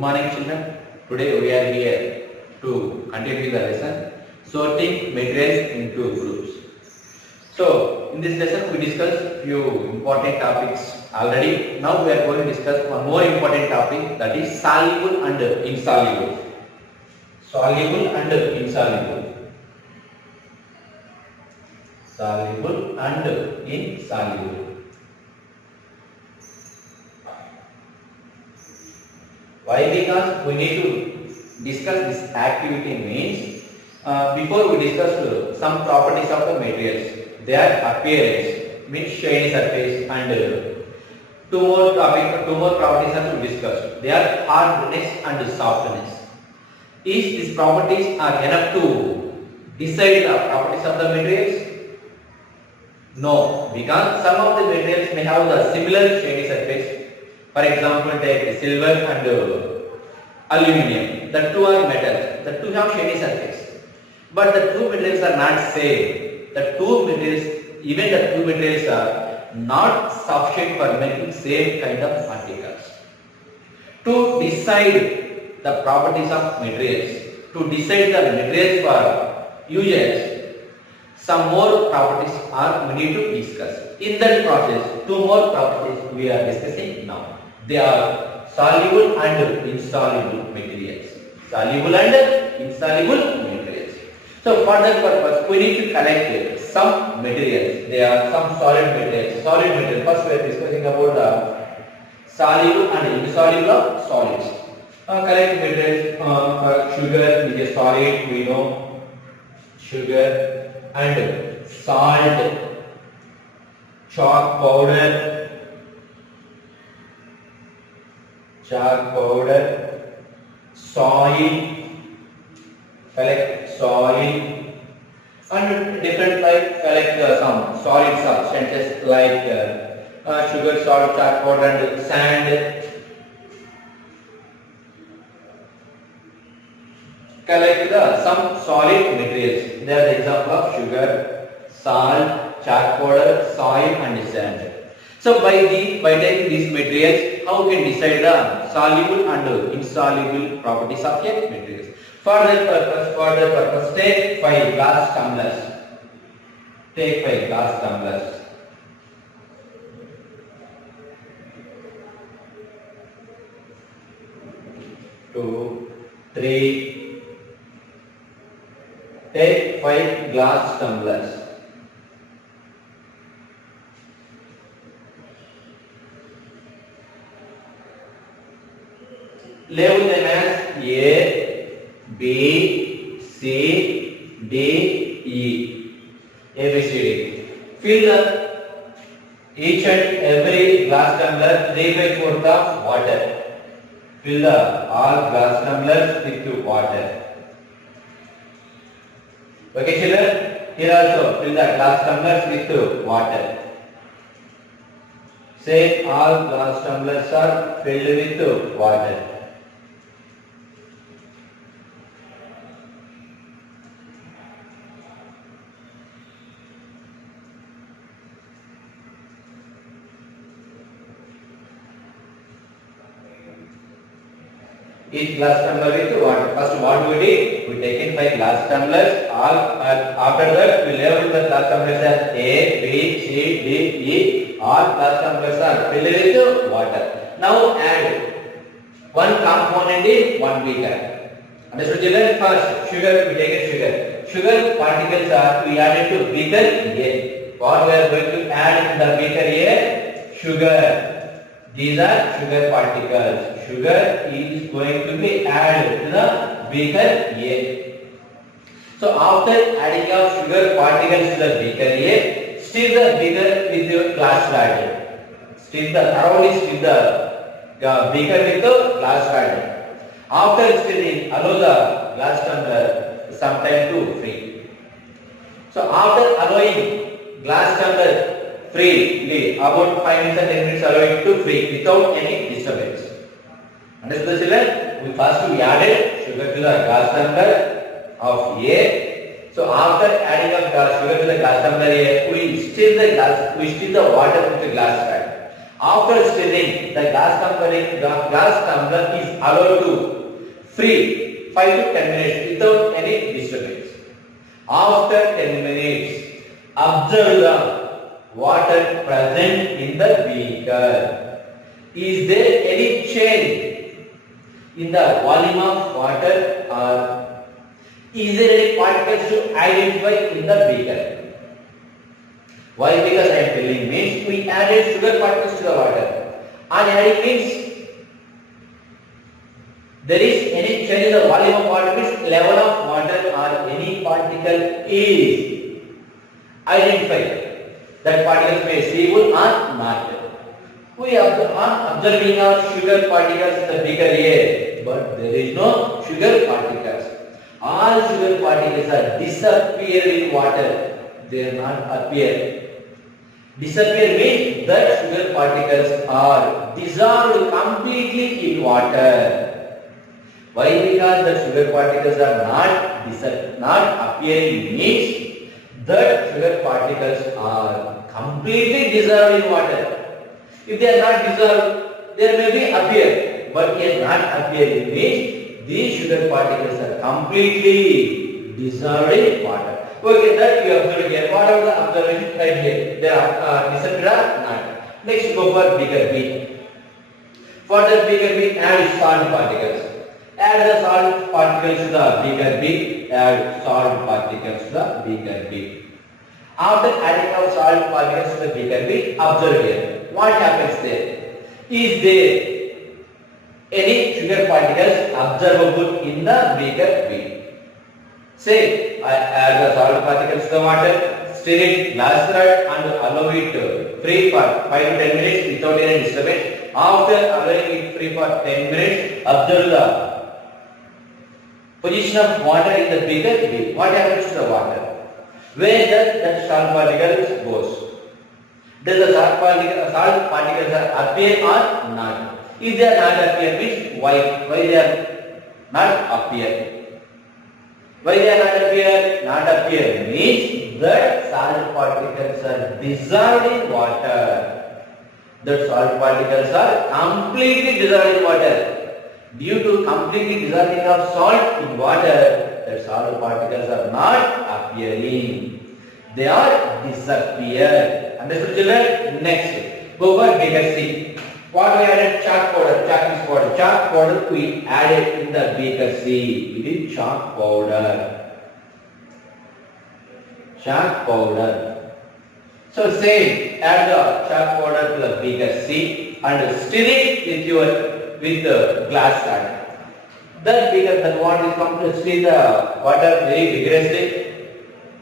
Good morning children. Today we are here to continue the lesson sorting materials into groups. So in this lesson we discussed few important topics already. Now we are going to discuss one more important topic, that is soluble and insoluble. Soluble and insoluble. Soluble and insoluble. Why? Because we need to discuss this activity means before we discuss some properties of the materials, their appearance means shiny surface, and two more properties are to discuss. They are hardness and softness. Is these properties are enough to decide the properties of the materials? No, because some of the materials may have the similar shiny surface. For example, take silver and aluminium. The two are metals. The two have shiny surface. But the two materials are not same. Even the two materials are not sufficient for making same kind of particles. To decide the properties of materials, to decide the materials for uses, some more properties we need to discuss. In that process, two more properties we are discussing now. They are soluble and insoluble materials. Soluble and insoluble materials. So for that purpose, we need to collect some materials. They are some solid materials. Solid material. First we are discussing about the soluble and insoluble solids. Collect materials. Sugar is a solid, we know. Sugar and salt, chalk powder, soil, collect soil, and different type collect some solid substances like sugar, salt, chalk powder, and sand. Collect some solid materials. They are the example of sugar, salt, chalk powder, soil, and sand. So by taking these materials, how we can decide the soluble and insoluble properties of a materials? For that purpose, take 5 glass tumblers. Take 5 glass tumblers. Two, three. Take 5 glass tumblers. Label them as A, B, C, D, E. A, B, C, D. Fill each and every glass tumbler 3/4 of water. Fill all glass tumblers with water. Okay, children? Here also fill the glass tumblers with water. Say all glass tumblers are filled with water. Each glass tumbler with water. First, what we did? We taken 5 glass tumblers. After that, we label the glass tumblers as A, B, C, D, E. All glass tumblers are filled with water. Now add one component in one beaker. Understood, children? First, sugar. We take sugar. Sugar particles are we added to beaker A. What we are going to add in the beaker A? Sugar. These are sugar particles. Sugar is going to be added to the beaker A. So after adding of sugar particles to the beaker A, stir the beaker with your glass rod. Thoroughly stir the beaker with the glass rod. After stirring, allow the glass tumbler some time to free. So after allowing glass tumbler free, about 5 minutes and 10 minutes allow it to free without any disturbance. Understood, children? We added sugar to the glass tumbler of A. So after adding of sugar to the glass tumbler A, we stir the water with the glass rod. After stirring, the glass tumbler is allowed to free 5 to 10 minutes without any disturbance. After 10 minutes, observe the water present in the beaker. Is there any change in the volume of water, or is there any particles to identify in the beaker? Why? Because I am filling means we added sugar particles to the water. And adding means there is any change in the volume of water means level of water or any particle is identified. That particles may be stable or not. We are observing our sugar particles in the beaker here, but there is no sugar particles. All sugar particles are disappear in water. They are not appear. Disappear means that sugar particles are dissolved completely in water. Why? Because the sugar particles are not appearing means that sugar particles are completely dissolved in water. If they are not dissolved, there may be appear, but they are not appearing means these sugar particles are completely dissolved in water. Okay, that you observe here. What are the observations right here? They are disappeared or not. Next, go for beaker B. For the beaker B, add salt particles. Add the salt particles to the beaker B. Add salt particles to the beaker B. After adding of salt particles to the beaker B, observe here. What happens there? Is there any sugar particles observable in the beaker B? Say, I add the salt particles to the water, stir it, glass rod, and allow it free for 5 to 10 minutes without any disturbance. After allowing it free for 10 minutes, observe the position of water in the beaker B. What happens to the water? Where does that salt particles goes? Does the salt particles appear or not? If they are not appear means why? Why they are not appear? Why they are not appear means that salt particles are dissolved in water. That salt particles are completely dissolved in water. Due to completely dissolving of salt in water, the salt particles are not appearing. They are disappeared. Understood, children? Next, go for beaker C. What we added? Chalk powder. Chalk is powder. Chalk powder we added in the beaker C. It is chalk powder. Chalk powder. So same, add the chalk powder to the beaker C and stir it with the glass rod. That beaker, that water is come to stir the water very vigorously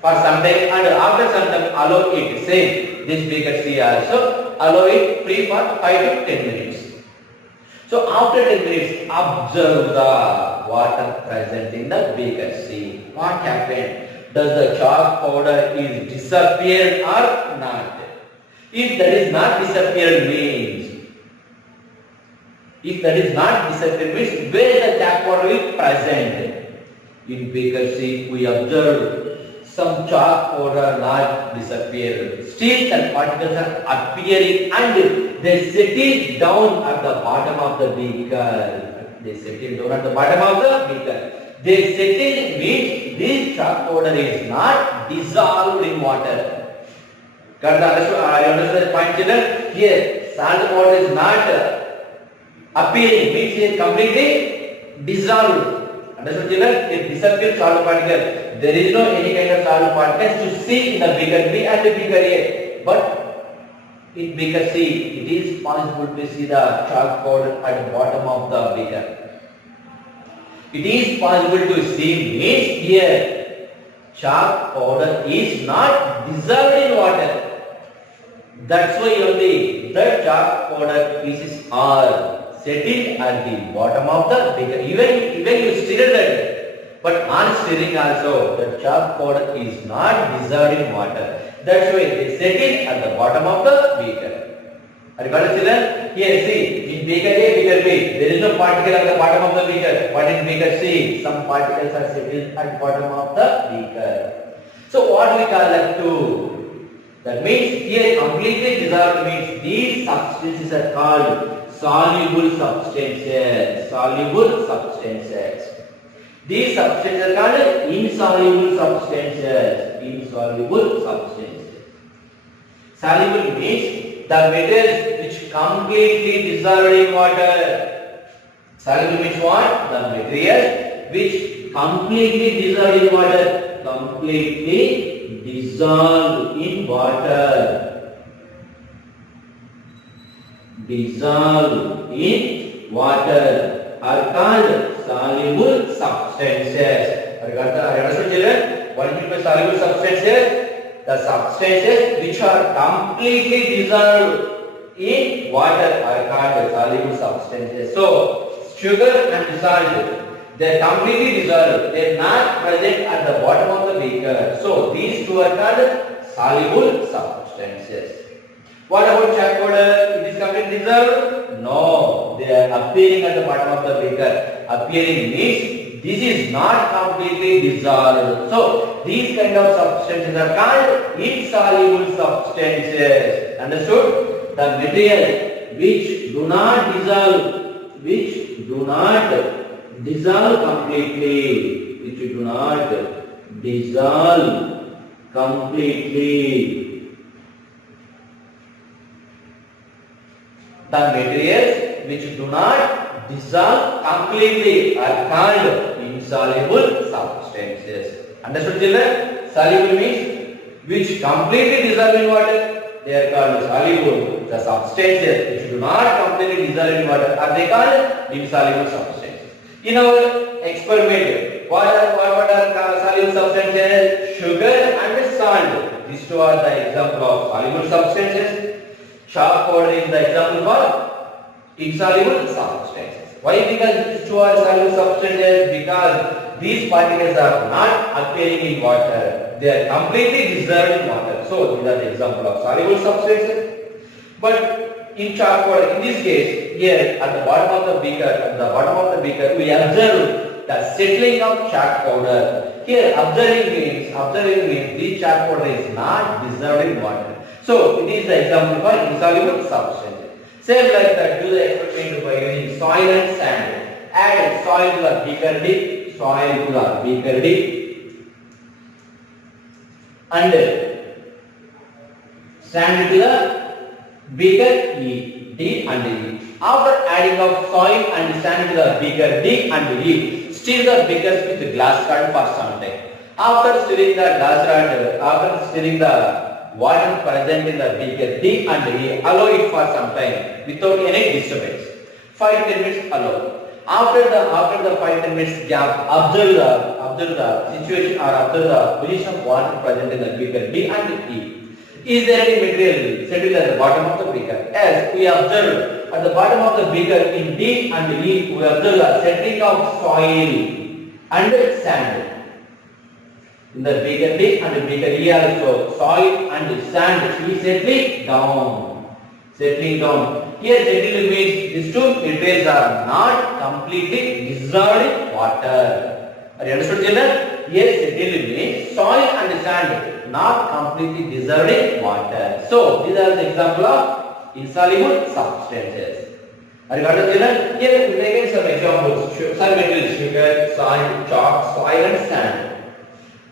for some time, and after some time allow it. Same, this beaker C also allow it free for 5 to 10 minutes. So after 10 minutes, observe the water present in the beaker C. What happened? Does the chalk powder is disappeared or not? If that is not disappeared means, where the chalk powder is present? In beaker C, we observe some chalk powder not disappeared. Still the particles are appearing and they settle down at the bottom of the beaker. They settle down at the bottom of the beaker. They settle means this chalk powder is not dissolved in water. Got the understand the point, children? Here salt powder is not appearing means it is completely dissolved. Understood, children? It disappears salt particle. There is no any kind of salt particles to see in the beaker B and the beaker A. But in beaker C, it is possible to see the chalk powder at the bottom of the beaker. It is possible to see means here chalk powder is not dissolved in water. That's why only the chalk powder pieces are settled at the bottom of the beaker. Even you stir that, but on stirring also the chalk powder is not dissolved in water. That's why they settle at the bottom of the beaker. Are you got it, children? Here see, in beaker A, beaker B, there is no particle at the bottom of the beaker. But in beaker C, some particles are settled at the bottom of the beaker. So what we call that 2? That means here completely dissolved means these substances are called soluble substances. Soluble substances. These substances are called insoluble substances. Insoluble substances. Soluble means the materials which completely dissolved in water. Soluble means what? The materials which completely dissolved in water. Completely dissolved in water. Dissolved in water are called soluble substances. Are you understood, children? What is meant by soluble substances? The substances which are completely dissolved in water are called soluble substances. So, sugar and salt, they are completely dissolved. They are not present at the bottom of the beaker. So, these two are called soluble substances. What about chalk powder? It is completely dissolved? No, they are appearing at the bottom of the beaker. Appearing means this is not completely dissolved. So, these kind of substances are called insoluble substances. Understood? The material which do not dissolve, completely, which do not dissolve completely. The materials which do not dissolve completely are called insoluble substances. Understood, children? Soluble means which completely dissolve in water. They are called soluble. The substances which do not completely dissolve in water are they called insoluble substances. In our experiment, what are soluble substances? Sugar and salt. These two are the example of soluble substances. Chalk powder is the example for insoluble substances. Why? Because these two are soluble substances. Because these particles are not appearing in water. They are completely dissolved in water. So these are the example of soluble substances. But in chalk powder, in this case, here at the bottom of the beaker, we observe the settling of chalk powder. Here observing means this chalk powder is not dissolved in water. So, it is the example for insoluble substances. Same like that, do the experiment by using soil and sand. Add soil to the beaker D, and sand to the beaker E, D and E. After adding of soil and sand to the beaker D and E, stir the beakers with glass rod for some time. After stirring the water present in the beaker D and E, allow it for some time without any disturbance. 5-10 minutes allow. After the 5-10 minutes gap, observe the situation or observe the position of water present in the beaker D and E. Is there any material settled at the bottom of the beaker? As we observe at the bottom of the beaker in D and E, we observe the settling of soil and sand. In the beaker D and beaker E also, soil and sand is settling down. Here settling means these two materials are not completely dissolved in water. Are you understood, children? Here settling means soil and sand not completely dissolved in water. So these are the example of insoluble substances. Are you understood, children? Here we take some examples. Some materials: sugar, salt, chalk, soil and sand.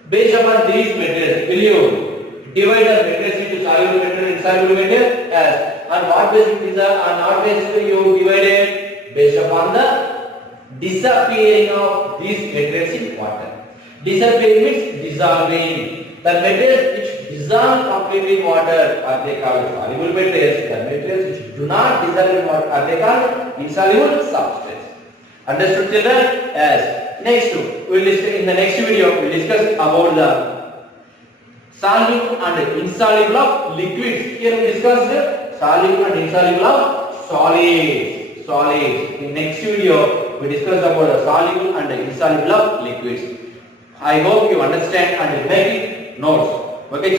Based upon these materials, will you divide the materials into soluble material and insoluble material? Yes. On what basis you divide it? Based upon the disappearing of these materials in water. Disappearing means dissolving. The materials which dissolve completely in water are they called soluble materials. The materials which do not dissolve in water are they called insoluble substances. Understood, children? Yes. Next, in the next video, we will discuss about the soluble and insoluble of liquids. Here we discussed soluble and insoluble of solids. In next video, we discuss about the soluble and insoluble of liquids. I hope you understand and make notes. Okay.